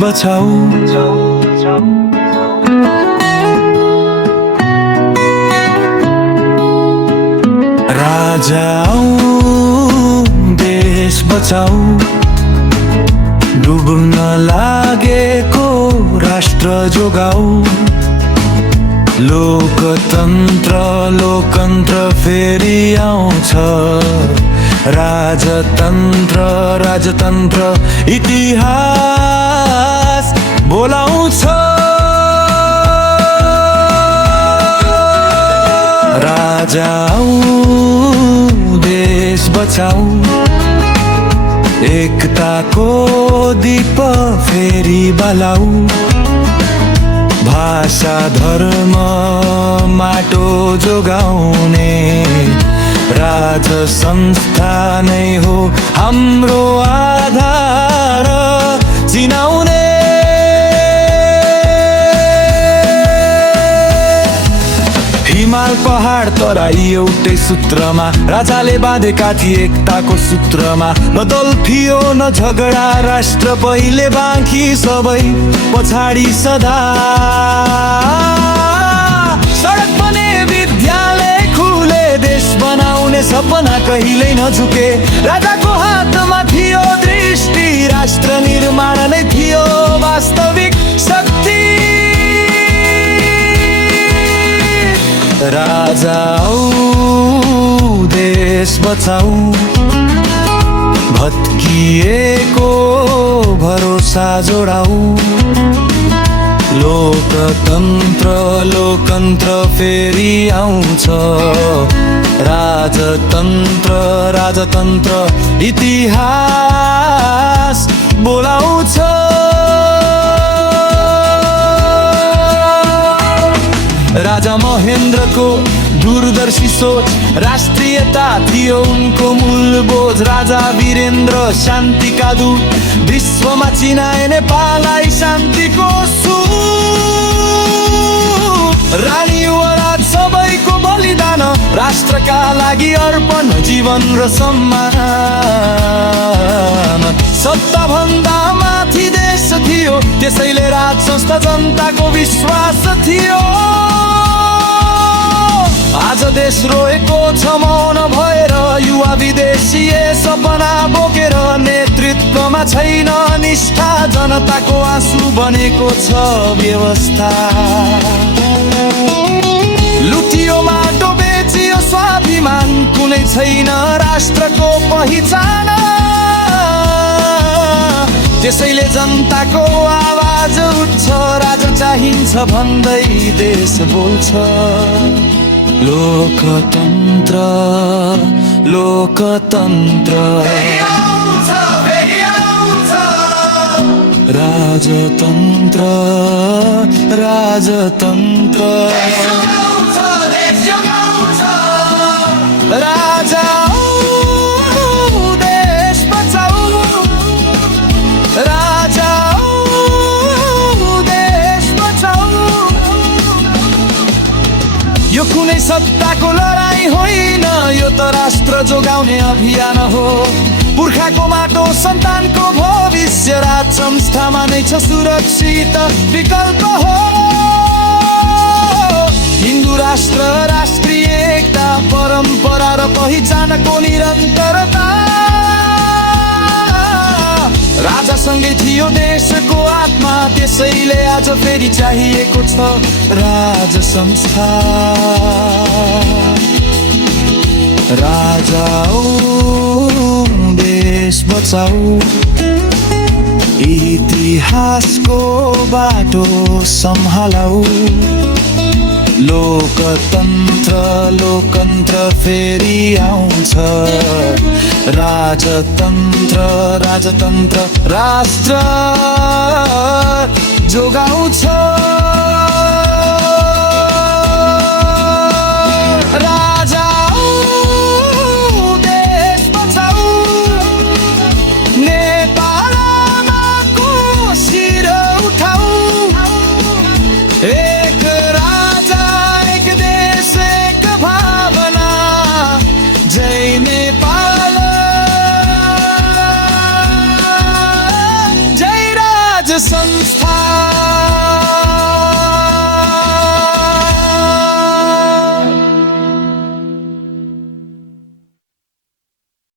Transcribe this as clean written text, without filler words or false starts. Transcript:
बचाऊ। राजा आऊ देश बचाऊ, डुब्न लागेको राष्ट्र जोगाऊ। लोकतन्त्र लोकतन्त्र फेरि आउँछ, राजतन्त्र राजतन्त्र इतिहास बोलाउँछ। राजा आऊ देश बचाऊ, एकताको दीप फेरि बलाऊ। भाषा धर्म माटो जोगाउने राज संस्था नै हो हाम्रो आधार चिनाउने। हिमाल पहाड तराई एउटै सूत्रमा, राजाले बाँधेका थिए एकताको सूत्रमा। न दल थियो न झगडा, राष्ट्र पहिले बाँकी सबै पछाडि सदा। सडक बने विद्यालय खुले, देश बनाउने सपना कहिल्यै नझुके। राजाको हातमा थियो दृष्टि, राष्ट्र निर्माण नै थियो वास्तविक शक्ति। राजा आऊ देश बचाऊ, भत्किएको भरोसा जोडाऊ। लोकतन्त्र लोकतन्त्र फेरि आउँछ, राजतन्त्र राजतन्त्र इतिहास बोलाउँछ। राजा महेन्द्रको दूरदर्शी सोच, राष्ट्रियता थियो उनको मूल बोझ। राजा वीरेन्द्र शान्तिका दूत, विश्वमा चिनाए नेपाललाई शान्तिको सूप। रानी युवराज सबैको बलिदान, राष्ट्रका लागि अर्पण जीवन र सम्मान। सत्ता भन्दा माथि देश थियो, त्यसैले राज संस्था जनताको विश्वास थियो। आज देश रोएको छ मौन भएर, युवा विदेशी सपना बोकेर। नेतृत्वमा छैन निष्ठा, जनताको आँसु बनेको छ व्यवस्था। लुटियो माटो बेचियो स्वाभिमान, कुनै छैन राष्ट्रको पहिचान। त्यसैले जनताको आवाज उठ्छ, राजा चाहिन्छ भन्दै देश बोल्छ। लोकतन्त्र लोकतन्त्र राजतन्त्र राजतन्त्र राजा देश बचाऊ, राजा देश बचाऊ। यो कुनै सत्ताको लडाई होइन, यो त राष्ट्र जोगाउने अभियान हो। पुर्खाको माटो सन्तानको भविष्य, राज संस्थामा नै छ सुरक्षित विकल्प हो। हिन्दू राष्ट्र राष्ट्रिय एकता, परम्परा र पहिचानको निरन्तरता। राजासँगै थियो देशको आत्मा, त्यसैले आज फेरि चाहिएको छ राज संस्था। राजा आऊ देश बचाऊ, इतिहासको बाटो सम्हालाऊ। लोकतन्त्र लोकतन्त्र फेरि आउँछ, राजतन्त्र राजतन्त्र राष्ट्र जोगाउँछ।